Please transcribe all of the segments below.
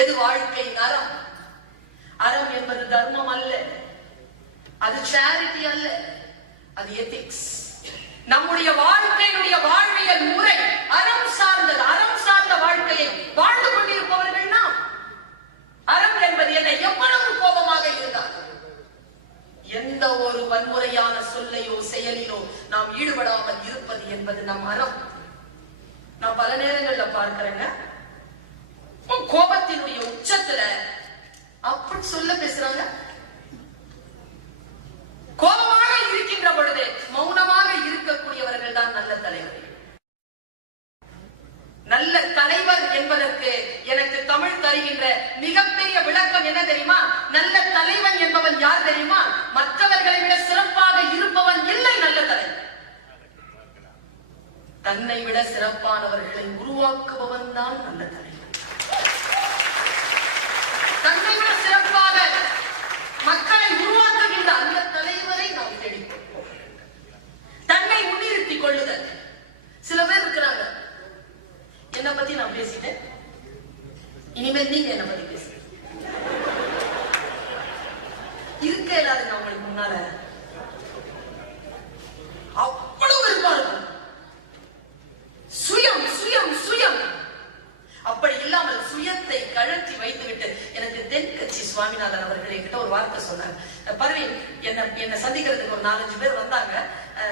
எது வாழ்க்கையின் அறம்? அறம் என்பது தர்மம் அல்ல, அது சேரிட்டி அல்ல, அது எதிக்ஸ். நம்முடைய வாழ்க்கையினுடைய வாழ்வியல் முறை அறம் சார்ந்தது. அறம் சார்ந்த வாழ்க்கையை வாழ்ந்து கொண்டிருப்பவர்கள் நாம். அறம் என்பது என்ன? எவ்வளவு கோபமாக இருந்தால் எந்த ஒரு வன்முறையான சொல்லையோ செயலிலோ நாம் ஈடுபடாமல் இருப்பது என்பது நம் அறம். நான் பல நேரங்கள்ல பார்க்கிறேங்க, கோபத்தினுடைய உச்சத்துல அப்படி சொல்ல பேசுறாங்க. கோபமாக இருக்கின்ற பொழுது மௌனமாக இருக்கக்கூடியவர்கள் தான் நல்ல தலைவர். நல்ல தலைவர் என்பதற்கு எனக்கு தமிழ் தருகின்ற மிகப்பெரிய விளக்கம் என்ன தெரியுமா? நல்ல தலைவன் என்பவன் யார் தெரியுமா? மற்றவர்களை விட சிறப்பாக இருப்பவன் இல்லை நல்ல தலைவன். தன்னை விட சிறப்பானவர்களை உருவாக்குபவன் தான் நல்ல தலைவன். தன்னை விட சிறப்பாக மக்களை உருவாக்குகின்ற அந்த தலைவரை நாம் தேடிக்கொள்வோம். தன்னை முன்னிறுத்திக் கொள்ளுதல். சில பேர் இருக்கிறாங்க, என்ன பத்தி நான் பேசிட்டேன், இனிமேல் நீங்க என்ன பத்தி பேச இருக்க இல்லாத நான் உங்களுக்கு முன்னால அவ்வளவு விருப்பா இருக்கும். சுயம் சுயம் சுயம் அப்படி இல்லாமல் சுயத்தை கழற்றி வைத்துவிட்டு எனக்கு தென்கட்சி சுவாமிநாதன் அவர்கள் என்கிட்ட ஒரு வார்த்தை சொன்னாங்க. பர்வீன், என்ன சந்திக்கிறதுக்கு ஒரு 4-5 பேர் வந்தாங்க.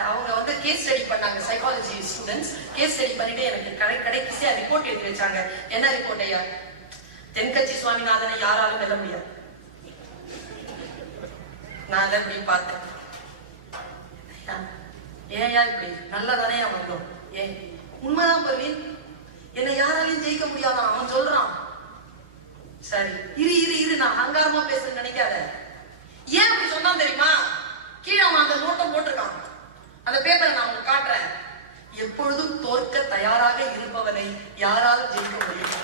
அவங்க வந்து கேஸ் ஸ்டடி பண்ணாங்க, சைக்காலஜி ஸ்டூடெண்ட்ஸ். கேஸ் ஸ்டடி பண்ணிட்டு எனக்கு கடைசியா ரிப்போர்ட் எழுதி வச்சாங்க. என்ன ரிப்போர்ட் ஐயா? தென்கட்சி சுவாமிநாதனை யாராலும் வெல்ல முடியாது. நான் அதை இப்படி பார்த்தேன். ஏயா இப்படி நல்லதானே வந்தோம்? ஏன் உண்மைதான் பர்வீன், என்னை யாராலையும் ஜெயிக்க முடியாதான் அவன் சொல்றான். சரி இரு இரு இரு, நான் அகங்காரமா பேசுறேன்னு நினைக்காத. ஏன் அப்படி சொன்னா தெரியுமா? கீழே அவன் அந்த நோட்டம் போட்டிருக்கான், அந்த பேப்பரை நான் உங்களுக்கு காட்டுறேன். எப்பொழுதும் தோற்க தயாராக இருப்பவனை யாராலும் ஜெயிக்க முடியும்.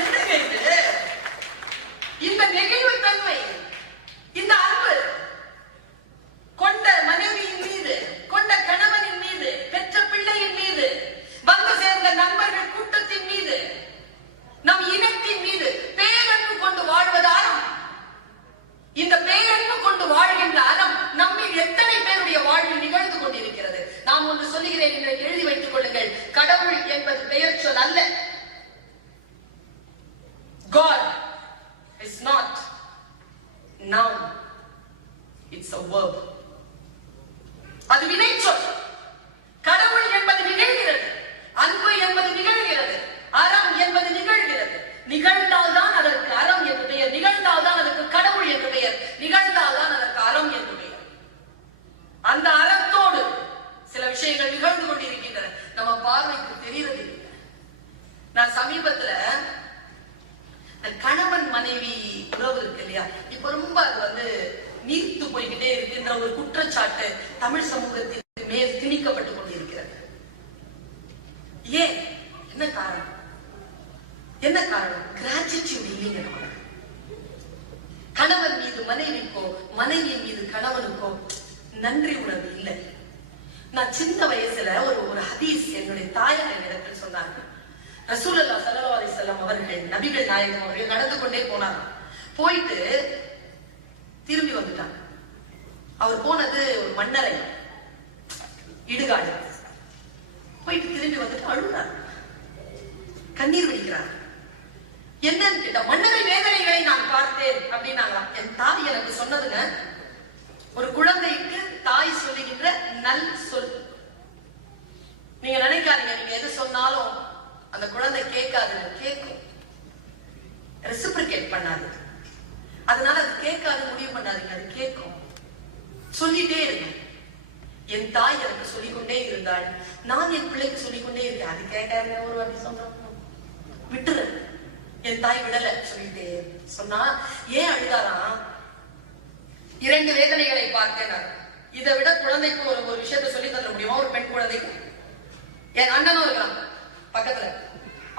என்னங்க இது? இந்த நெகிழ்வு தன்மை, இந்த அன்பு கொண்ட மனைவியின் மீது, கொண்ட கணவனின் மீது, பெற்ற பிள்ளையின் மீது, வந்து சேர்ந்த நண்பர்கள் கூட்டத்தின் மீது, நம் இனத்தின் மீது பேரன்பு கொண்டு வாழ்வது அறம். இந்த பேரன்பு கொண்டு வாழ்கின்ற அறம் நம்மில் எத்தனை பேருடைய வாழ்வில் நிகழ்ந்து கொண்டிருக்கிறது? நான் ஒன்று சொல்லுகிறேன், இன்றைக்கு எழுதி வைத்துக் கொள்ளுங்கள். கடவுள் என்பது பெயர் சொல் அல்ல. God is not noun, it's a verb. அது வினை சொல். கடவுள் என்பது நிகழ்கிறது, அன்பு என்பது நிகழ்கிறது, அறம் என்பது நிகழ்கிறது. நிகழ்ந்தால்தான் அதற்கு அறம் என்று பெயர், நிகழ்ந்தால்தான் அதற்கு கடவுள் என்று பெயர், நிகழ்ந்தால்தான் அதற்கு அறம் என்று பெயர். அந்த அறத்தோடு சில விஷயங்கள் நிகழ்ந்து கொண்டிருக்கின்றன, நம்ம பார்வைக்கு தெரிகிறது. நான் சமீபத்துல கணவன் மனைவி உறவு இருக்கு இல்லையா, இப்ப ரொம்ப அது வந்து நீர்த்து போய்கிட்டே இருக்கின்ற ஒரு குற்றச்சாட்டு தமிழ் சமூகத்திற்கு மேல் திணிக்கப்பட்டுக் கொண்டிருக்கிறது. ஏன்? என்ன காரணம்? என்ன காரணம்? கிராட்டிட்யூட் இல்லைங்க. கணவன் மீது மனைவிக்கோ, மனைவியின் மீது கணவனுக்கோ நன்றி உணர்வு இல்லை. நான் சின்ன வயசுல ஒரு ஹதீஸ் என்னுடைய தாயார் என்னிடத்தில் சொன்னார்கள். ரசூலுல்லாஹ் ஸல்லல்லாஹு அலைஹி வஸல்லம் அவர்கள், நபிகள் நாயகம் அவர்கள் நடந்து கொண்டே போனாங்க. போயிட்டு திரும்பி வந்துட்டாங்க. அவர் போனது ஒரு மன்னரை, இடுகாடு. போயிட்டு திரும்பி வந்துட்டு அழுகிறார், கண்ணீர் வடிக்கிறார். என்னன்னு கேட்டா, மன்னரை வேதனைகளை நான் பார்த்தேன் அப்படின்னாங்களாம். என் தாய் எனக்கு சொன்னதுங்க, ஒரு குழந்தைக்கு தாய் சொல்லுகின்ற நல் சொல். நீங்க நினைக்காதீங்க, நீங்க எது சொன்னாலும் அந்த குழந்தை கேட்காதுங்க, கேட்கும். ரெசிப்ரிகேட் பண்ணாது, அதனால அது கேட்காது முடிவு பண்ணாதீங்க, அது கேட்கும். சொல்லிட்டே இருங்க. என் தாய் எனக்கு சொல்லிக்கொண்டே இருந்தாள், நான் என் பிள்ளைக்கு சொல்லிக்கொண்டே இருக்கேன். அது கேட்காதுங்க, ஒரு வாட்டி சொல்றோம் விட்டுரு. என் தாய் விடல, சொல்லிட்டே சொன்னா. ஏன் அழுதாராம்? 2 வேதனைகளை பார்த்தேன். இதை விட குழந்தைக்கு ஒரு விஷயத்த சொல்லி தர முடியுமா? ஒரு பெண் குழந்தைக்கு. என் அண்ணனும் இருக்கான் பக்கத்துல,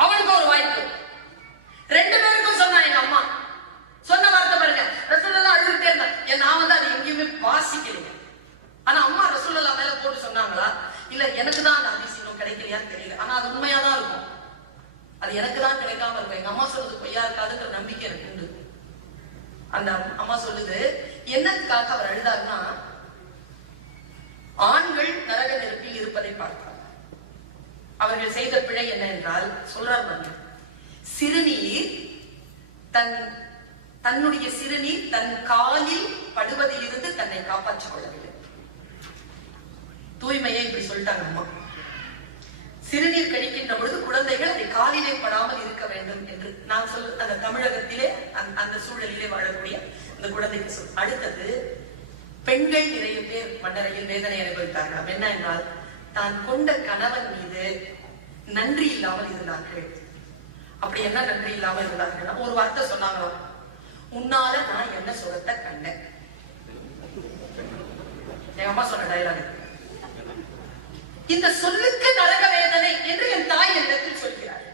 அவனுக்கு ஒரு வாய்ப்பு. 2 பேருக்கும் சொன்னா எங்க அம்மா. சொன்ன வார்த்தை பாருங்க, ரசூலுல்லாஹ் அழுதுட்டே இருந்தா. நான் வந்து அது எங்கேயுமே வாசிக்கலைங்க. ஆனா அம்மா ரசூலுல்லாஹ் மேல போட்டு சொன்னாங்களா? இல்ல எனக்கு தான் அந்த ஹதீஸ் இன்னும் கிடைக்கலையான்னு தெரியல. ஆனா அது உண்மையாதான் இருக்கும். அது அது எனக்கு தான் கிடைக்காம இருக்கும். எங்க அம்மா சொல்றது பொய்யா இருக்காதுங்கிற நம்பிக்கை எனக்கு உண்டு. அந்த அம்மா சொல்லுது, என்னத்துக்காக அவர் அழுதாருன்னா, ஆண்கள் நரக நெருப்பில் இருப்பதை பார்த்தார். அவர்கள் செய்த பிழை என்ன என்றால், சொல்றார், சிறுநீர் தன்னுடைய சிறுநீர் தன் காலில் படுவதில் இருந்து தன்னை காப்பாற்றிக் கொள்ளவில்லை. தூய்மையை இப்படி சொல்லிட்டாங்க அம்மா. சிறுநீர் கழிக்கின்ற பொழுது குழந்தைகள் அதை காலிலே படாமல் இருக்க வேண்டும் என்று நான் அந்த தமிழகத்திலே அந்த சூழலிலே வாழக்கூடிய அந்த குழந்தைக்கு அடுத்தது, பெண்கள் நிறைய பேர் மன்னரையில் வேதனை அனுபவித்தார்கள். என்ன என்றால், தான் கொண்ட கணவன் மீது நன்றி இல்லாமல் இருந்தார்கள். அப்படி என்ன நன்றி இல்லாமல் இருந்தார்கள்? ஒரு வார்த்தை சொன்னாங்களோ, உன்னால நான் என்ன சுகத்தை கண்டேன். எங்க அம்மா சொன்ன டயலாக். இந்த சொல்லுக்கு நரக வேதனை என்று என் தாய் என்னிடத்தில் சொல்கிறார்.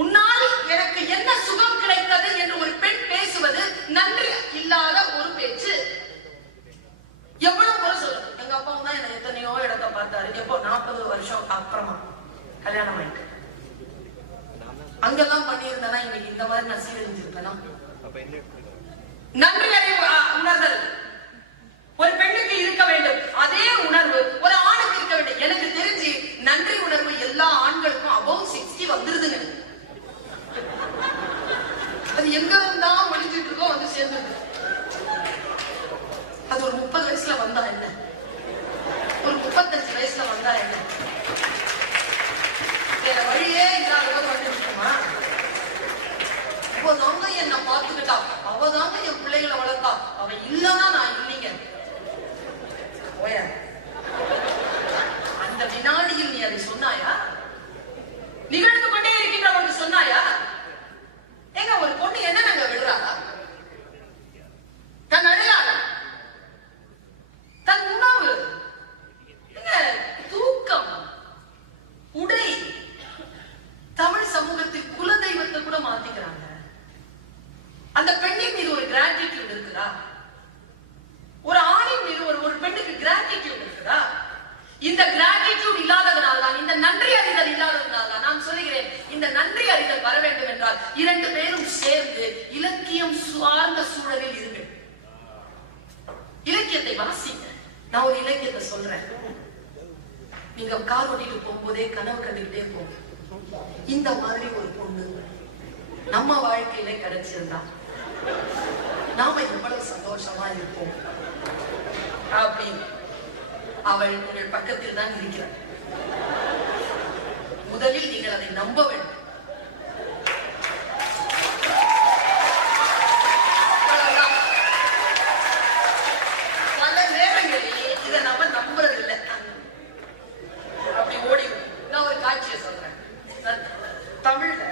உன்னால் எனக்கு என்ன சுகம் கிடைத்தது என்று ஒரு பெண் பேசுவது நன்றி இல்லாத ஒரு பேச்சு. எவ்வளவு முறை சொல்லும். எங்க அப்பாவும் தான் என்ன எத்தனையோ இடத்த பார்த்தாரு. எப்போ 40 வருஷம் அப்புறமா கல்யாணம் ஆயிட்டு. அங்கெல்லாம் பண்ணியிருந்தேன்னா இன்னைக்கு இந்த மாதிரி நான் சீரழிஞ்சிருப்பேனா? நன்றி உணர்தல் ஒரு பெண்ணுக்கு இருக்க வேண்டும். அதே உணர்வு ஒரு ஆணுக்கு இருக்க வேண்டும். எனக்கு தெரிஞ்சு நன்றி உணர்வு எல்லா ஆண்களுக்கும் above 60 வந்துருதுங்க. அது எங்க இருந்தா ஒழிஞ்சிட்டு இருக்கோ வந்து சேர்ந்தது. அது ஒரு 30 வயசுல வந்தா என்ன, ஒரு 35 வயசுல வந்தா என்ன, வேற வழியே இல்லாத வந்துருக்குமா? இப்போதாங்க என்ன பார்த்துக்கிட்டா, அவதாங்க என் பிள்ளைகளை வளர்த்தா, அவ இல்லன்னா நான் இல்லைங்க. அந்த வினாடியில் நீ அதை சொன்னாயா? நிகழ்ந்து கொண்டே இருக்கின்ற ஒன்று சொன்னாயா? ஏங்க, ஒரு பொண்ணு என்ன நாங்க விடுறாளா? தன் அடையாள, தன் உணவு, தூக்கம், உடை, தமிழ் சமூகத்தில் குலதெய்வத்தை கூட மாத்திக்கிறாங்க. அந்த பெண்ணின் மீது ஒரு கிராட்டிடியூட் இருக்குதா? ஒரு ஆணின் மீது ஒரு பெண்ணுக்கு கிராட்டிடியூட் இருக்குதா? இந்த கிராட்டிடியூட் இல்லாததனால்தான், இந்த நன்றி அறிதல் இல்லாததனால்தான் நான் சொல்லுகிறேன், இந்த நன்றி அறிதல் வர வேண்டும் என்றால் 2 பேரும் சேர்ந்து இலக்கியம் சார்ந்த சூழலில் இருங்கள். இலக்கியத்தை வாசிங்க. நான் ஒரு இலக்கியத்தை சொல்றேன். நீங்க கார் ஓட்டிட்டு போகும்போதே கனவு கண்டுகிட்டே போங்க, இந்த மாதிரி ஒரு பொண்ணு நம்ம வாழ்க்கையில கிடைச்சிருந்தா நாம எவ்வளவு சந்தோஷமா இருப்போம் அப்படின்னு. அவள் உங்கள் பக்கத்தில் தான் இருக்கிறாள். முதலில் நீங்கள் அதை நம்ப வேண்டும். பல நேரங்களில் இதை நம்ம நம்புறது இல்லை, அப்படி ஓடி. நான் ஒரு காட்சியை சொல்றேன். தமிழ்ல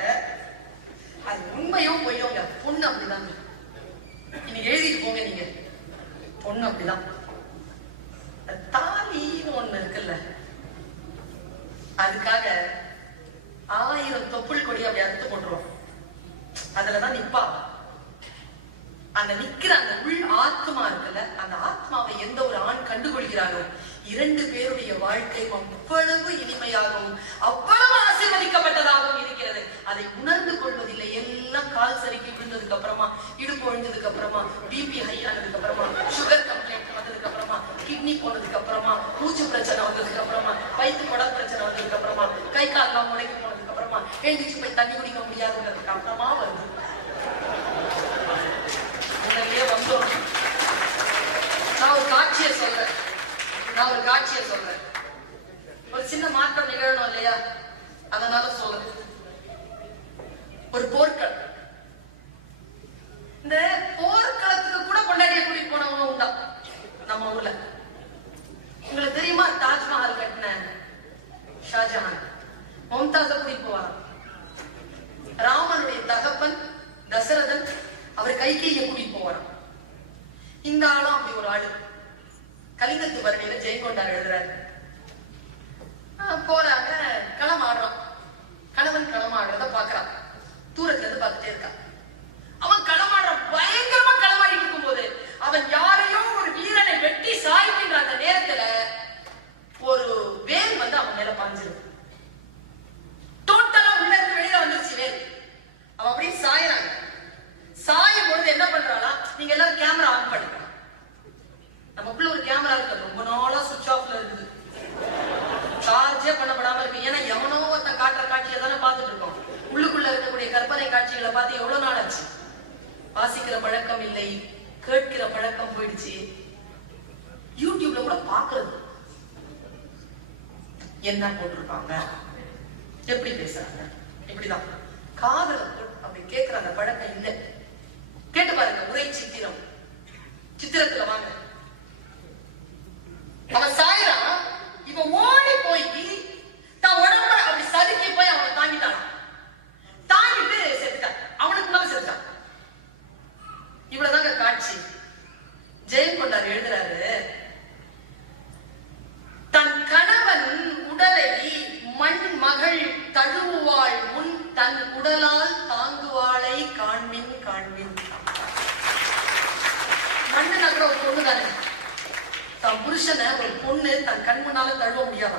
அது உண்மையோ பொய்யோங்க, பொண்ணு அப்படிதாங்க. இன்னைக்கு எழுதிட்டு போங்க, நீங்க பொண்ணு அப்படிதான். தாலின்னு ஒண்ணு இருக்குல்ல, அதுக்காக 1000 தொப்புள் கொடி அப்படி அறுத்து போட்டுருவோம். அதுலதான் நிப்பா. அந்த நிக்கிற அந்த உள் ஆத்மா இருக்குல்ல, அந்த ஆத்மாவை எந்த ஒரு ஆண் கண்டுகொள்கிறாரோ 2 பேருடைய வாழ்க்கை அவ்வளவு இனிமையாகவும் அவ்வளவு ஆசீர்வதிக்கப்பட்டதாகவும் இருக்கிறது. அதை உணர்ந்து கொள்வதில்லை. எல்லாம் கால் சரிக்கு விழுந்ததுக்கு அப்புறமா, இடுப்பு ஒழிஞ்சதுக்கு அப்புறமா, பிபி ஹை ஆனதுக்கு அப்புறமா, சுகர் கம்ப்ளைண்ட் வந்ததுக்கு அப்புறமா, கிட்னி போனதுக்கு அப்புறமா, மூச்சு பிரச்சனை வந்ததுக்கு அப்புறமா, வயிற்று குடல் பிரச்சனை வந்ததுக்கு அப்புறமா, கை கால்லாம் முளைக்கு போனதுக்கு அப்புறமா, எழுந்திரிச்சு போய் தண்ணி குடிக்க முடியாதுங்கிறதுக்கு அப்புறமா வருது. வந்தோம். நான் ஒரு காட்சியை சொல்றேன். ஒரு சின்ன மாற்றம் நிகழணும் இல்லையா? அதனால சொல்றேன். ஒரு போர்க்களம். இந்த போர்க்களத்துக்கு கூட கொண்டாடிய கூட்டிட்டு போனவங்க உண்டா நம்ம ஊர்ல? உங்களுக்கு தெரியுமா, தாஜ்மஹால் கட்டின ஷாஜஹான் மும்தாஸ கூட்டிட்டு போவாங்க. ராமனுடைய தகப்பன் தசரதன் அவர் கைகேயியை கூட்டிட்டு போவாராம். இந்த ஆளும் அப்படி ஒரு ஆளு. கலிங்கத்து பரணியில ஜெயங்கொண்டார் எழுதுறாரு. போறாங்க, களமாடுறான். கணவன் களமாடுறத பாக்குறான். தூரத்துல இருந்து பார்த்துட்டே இருக்கான். அவன் களமாடுற பயங்கரமா களமாடிட்டு இருக்கும் போது அவன் யாரையோ ஒரு வீரனை வெட்டி சாய்க்கின்ற அந்த நேரத்துல ஒரு வேல் வந்து அவன் மேல பாஞ்சிருக்கு. என்ன போட்டிருப்பாங்க, எப்படி பேசுறாங்க, இப்படிதான் காதல அப்படி கேட்கிற அந்த பழக்கம் இல்லை. கேட்டு பாருங்க, உரை சித்திரம், சித்திரத்துல வாங்க, அவன் சாயிரான், இவன் ஓடி போய் தான் உடம்ப அப்படி சதுக்கி போய் அவனை தாங்கிட்டான், தாங்கிட்டு செத்துட்டான், அவனுக்கு மேல செத்துட்டான். இவ்வளவுதாங்க காட்சி. ஜெயம் கொண்டார் எழுதுறாரு, தன் கணவன் உடலை மண் மகள் தழுவுவாள் முன் தன் உடலால் தாங்குவாளை காண்மின் காண்மின். மண்ணு நகர ஒரு பொண்ணு தானே, தன் புருஷனை ஒரு பொண்ணு தன் கண் முன்னால தழுவ முடியாத,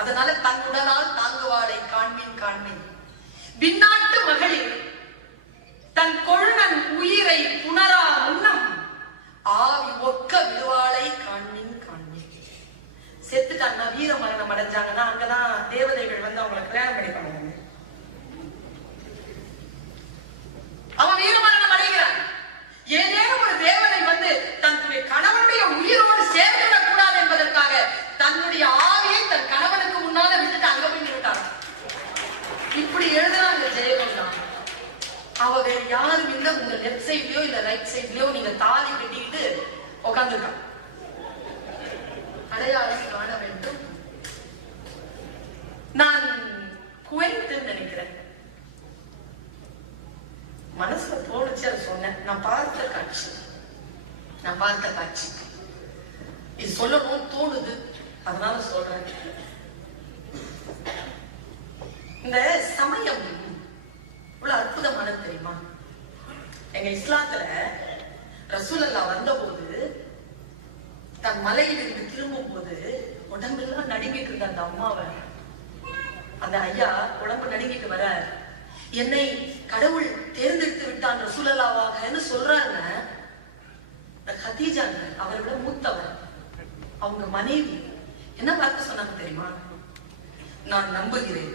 அதனால தன் உடலால் தாங்குவாளை காண்மின் காண்மின். பின்னாட்டு மகளிர் தன் கொழுநன் உயிரை புணரா முன்னம் ஆவி ஒக்க விடுவாளை காண்மின் காண்மின். செத்துட்டாங்கன்னா வீர மரணம் அடைஞ்சாங்கன்னா அங்கதான் தேவதைகள் வந்து அவங்களை கல்யாணம் பண்ணி பண்ணுவாங்க. அவன் வீர மரணம் அடைகிறான். ஏதேனும் ஒரு தேவதை வந்து தன்னுடைய கணவனுடைய உயிரோடு சேர்ந்துவிடக் கூடாது என்பதற்காக தன்னுடைய ஆவியை தன் கணவனுக்கு முன்னால விட்டுட்டு அங்க போய் நிறுத்தாங்க. இப்படி எழுதுறாங்க ஜெயகொண்டான். அவ வேற யாரும் இல்ல, உங்க லெப்ட் சைட்லயோ இல்ல ரைட் சைட்லயோ நீங்க தாலி கட்டிக்கிட்டு உட்காந்துருக்கான். அடையாளம் காண வேண்டும். நான் குவைத் நினைக்கிறேன், மனசுல தோணுச்சு, அது சொன்னேன். நான் பார்த்த காட்சி இது சொல்லணும் தோணுது, அதனால சொல்றேன். இந்த சமயம் இவ்வளவு அற்புதமானது தெரியுமா? எங்க இஸ்லாத்துல ரசூலுல்லாஹ் வந்த போது தன் மலையிலிருந்து திரும்பும் போது உடம்பெல்லாம் நடுங்கிட்டு இருந்த அந்த அம்மாவை, அந்த ஐயா உடம்பு நடுங்கிட்டு வர, என்னை கடவுள் தேர்ந்தெடுத்து விட்டான் ரசூலுல்லாஹ்வாகன்னு சொல்றாங்க. கதீஜாங்க, அவரோட மூத்தவர், அவங்க மனைவி என்ன பார்த்து சொன்னாங்க தெரியுமா? நான் நம்புகிறேன்,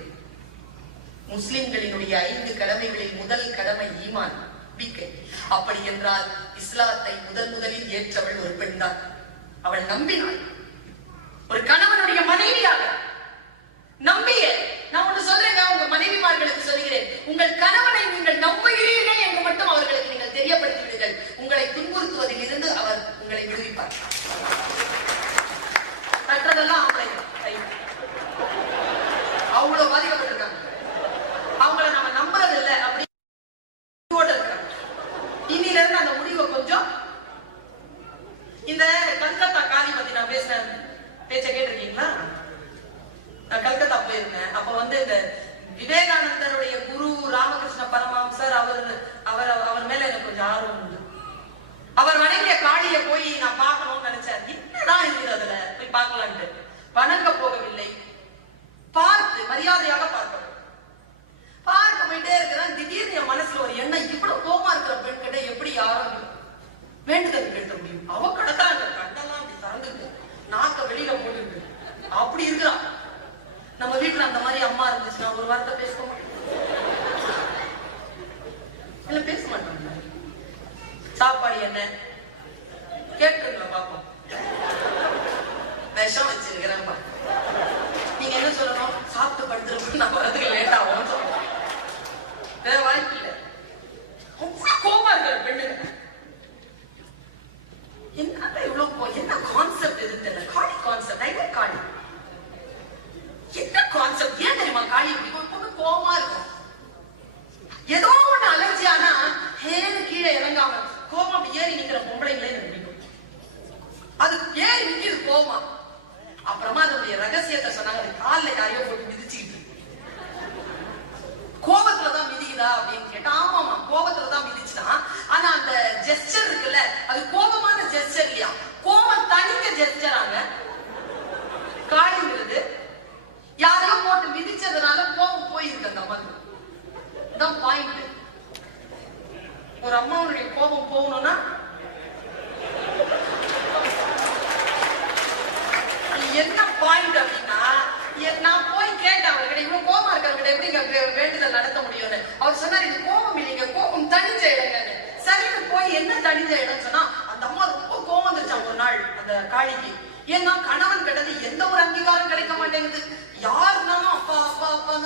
முஸ்லிம்களினுடைய 5 கடமைகளில் முதல் கடமை ஈமான், நம்பிக்கை. அப்படி என்றால் இஸ்லாத்தை முதலில் ஏற்றவள் ஒரு பெண் தான். அவள் நம்பினாள், ஒரு கணவனுடைய மனைவியாக நம்பிய. நான் ஒன்று சொல்றேங்க, உங்க மனைவிமார்களுக்கு சொல்கிறேன், உங்கள் கணவனை நீங்கள் நம்புகிறீர்கள் என்று மட்டும் அவர்களுக்கு நீங்கள் தெரியப்படுத்தி விடுங்கள். உங்களை துன்புறுத்துவதில் இருந்து அவர் உங்களை விடுவிப்பார். கற்றதெல்லாம் அவ்வளவு பாதிக்கப்பட்டிருக்காங்க. அவங்கள நம்ம நம்புறது இல்லை அப்படி இருக்காங்க. இன்னில இருந்து அந்த முடிவை கொஞ்சம், இந்த கல்கத்தா காதி பத்தி நான் பேசுறேன், பேச்ச கேட்டிருக்கீங்களா? நான் கல்கத்தா போயிருந்தேன். அப்ப வந்து இந்த விவேகானந்தருடைய குரு ராமகிருஷ்ண பரமஹம்சர் அவர் மேல எனக்கு கொஞ்சம் ஆர்வம் உண்டு. அவர் வணங்கிய காளிய போய் நான் பார்க்கணும்னு நினைச்சேன். என்னதான் இருக்குது அதுல, போய் பார்க்கலான்ட்டு வணங்க போகவில்லை, பார்த்து மரியாதையாக பார்க்க போயிட்டே இருக்கிறேன். திடீர்னு என் மனசுல ஒரு எண்ணம், இவ்வளவு கோமா இருக்கிற பெண் கிட்ட எப்படி யாரும் வேண்டுதல் கேட்க முடியும்? அவ கடத்தாங்க, கண்ணெல்லாம் அப்படி திறந்துட்டு நாக்க வெளியில போட்டுட்டு அப்படி இருக்கிறான். நம்ம வீட்டுல அந்த மாதிரி அம்மா இருந்துச்சுன்னா ஒரு வார்த்தை பேசுவோம் இல்ல, பேச மாட்டாங்க. சாப்பாடு என்ன கேட்டுருங்க பாப்போம், விஷம் வச்சிருக்கிறேன், நீங்க என்ன சொல்லணும்? சாப்பிட்டு படுத்துருப்போம், நான் வரதுக்கு லேட் ஆகும் சொல்லணும். வேற வாய்ப்பு இல்லை. கோபமா இருக்கிற பெண்ணுங்க என்ன இவ்வளவு, என்ன கான்செப்ட் இது தெரியல. காளி கான்செப்ட், ஐ காளி என்ன கான்செப்ட்? ஏன் தெரியுமா காளி இப்படி பொண்ணு கோபமா இருக்கும்? ஏதோ ஒண்ணு அலர்ஜி ஆனா ஹேன்னு கீழே இறங்காம கோபம் அப்படி ஏறி நிக்கிற பொம்பளைங்களே எனக்கு பிடிக்கும். அது ஏறி நிக்கிது கோபமா. அப்புறமா அதனுடைய ரகசியத்தை சொன்னாங்க, காலில் யாரையோ போட்டு மிதிச்சுக்கிட்டு. கோபத்துலதான் மிதிக்குதா அப்படின்னு கேட்டா, ஆமாமா கோபத்துலதான் மிதிச்சுதான். ஆனா அந்த ஜெஸ்டர் இருக்குல்ல, அது கோபமான ஜெஸ்டர் இல்லையா, கோபம் தனிக்க ஜெஸ்டராங்க. காளிங்கிறது யாரையோ போட்டு மிதிச்சதுனால கோபம் போயிருக்கு அந்த அம்மாக்கு. இதான் பாயிண்ட். ஒரு அம்மாவுடைய கோபம் போகணும்னா என்ன பாயிண்ட் அப்படின்னா, நான் போய் கேட்டேன் அவர்கிட்ட, இவ்வளவு கோபம் இருக்கிறவங்க எப்படி வேண்டுதல் நடத்த முடியும்னு. அவர் சொன்னார், இது கோபம் இல்லை,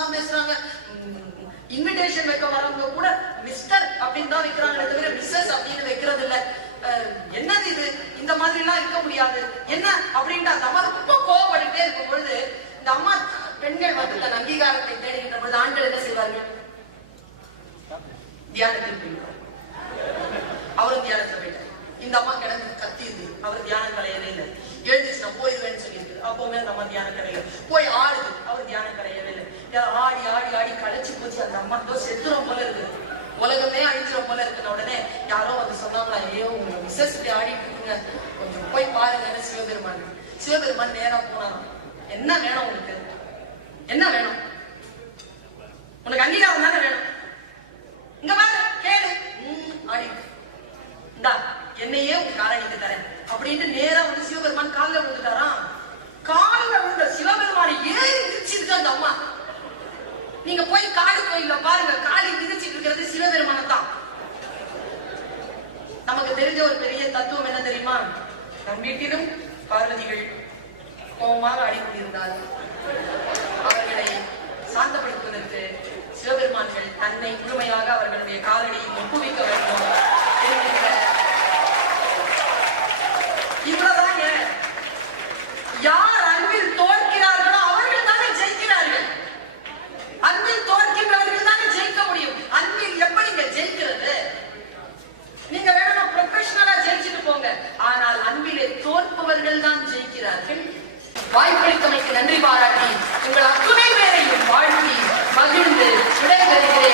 தான் பேசுறாங்க. இன்விடேஷன் வைக்க வரவங்க கூட மிஸ்டர் அப்படின்னு தான் வைக்கிறாங்களே தவிர மிஸ்ஸஸ் அப்படின்னு வைக்கிறது இல்ல. என்னது இது, இந்த மாதிரி எல்லாம் இருக்க முடியாது என்ன அப்படின்ட்டு அந்த அம்மா ரொம்ப கோவப்பட்டுட்டே இருக்கும் பொழுது இந்த அம்மா பெண்கள் வந்து தன் அங்கீகாரத்தை தேடுகின்ற பொழுது ஆண்கள் என்ன செய்வார்கள்? தியானத்தில் போயிடுவார். அவரும் தியானத்துல போயிட்டார். இந்த அம்மா கிடந்து கத்தியது, அவர் தியானம் கலையவே இல்லை. எழுந்துச்சு நான் போயிடுவேன்னு சொல்லியிருக்கு. அப்பவுமே அந்த அம்மா தியானம் கலையில போய் ஆடுது, அவர் தியானம் கலையவே இல்லை. ஆடி ஆடி ஆடி களைச்சு போச்சு. அந்த அம்மா செத்துரும் போல இருக்கு, உலகமே அழிஞ்சிரும் போல இருக்குன்னு உடனே யாரோ வந்து சொன்னாங்களா, ஐயோ உங்க மிஸ்ஸஸ் ஆடிட்டு இருக்குங்க, கொஞ்சம் போய் பாருங்க சிவபெருமான். சிவபெருமான் நேரா போனாராம். என்ன வேணும் உங்களுக்கு, என்ன வேணும், உனக்கு அங்கீகாரம் தானே வேணும், இங்க பாரு கேளு. ஆடி இந்தா என்னையே உங்க காரணிக்கு தரேன் அப்படின்ட்டு நேரா வந்து சிவபெருமான் காலில் விழுந்துட்டாராம். காலில் விழுந்த சிவபெருமானை ஏறி மிதிச்சிருக்கு அந்த அம்மா. நீங்க போய் காளி கோயில்ல பாருங்க, காளி மிதிச்சிட்டு இருக்கிறது சிவபெருமானை தான். நமக்கு தெரிஞ்ச ஒரு பெரிய தத்துவம் என்ன தெரியுமா? நம் வீட்டிலும் பார்வதிகள் கோபமாக அடிக்கொண்டிருந்தால் அவர்களை சாந்தப்படுத்துவதற்கு சிவபெருமான்கள் தன்னை முழுமையாக அவர்களுடைய காலடியை ஒப்புவிக்க வேண்டும் என்கின்ற இவ்வளவுதாங்க. யார் அன்பில் தோற்கிறார்களோ அவர்கள் தானே ஜெயிக்கிறார்கள். அன்பில் தோற்கின்றவர்கள் தானே ஜெயிக்க முடியும். அன்பில் எப்படிங்க ஜெயிக்கிறது? நீங்க வேணும்னா ப்ரொஃபஷனலா ஜெயிச்சுட்டு போங்க, ஆனால் அன்பிலே தோற்பவர்கள் தான் ஜெயிக்கிறார்கள். வாய்ப்பளித்தமைக்கு நன்றி பாராட்டி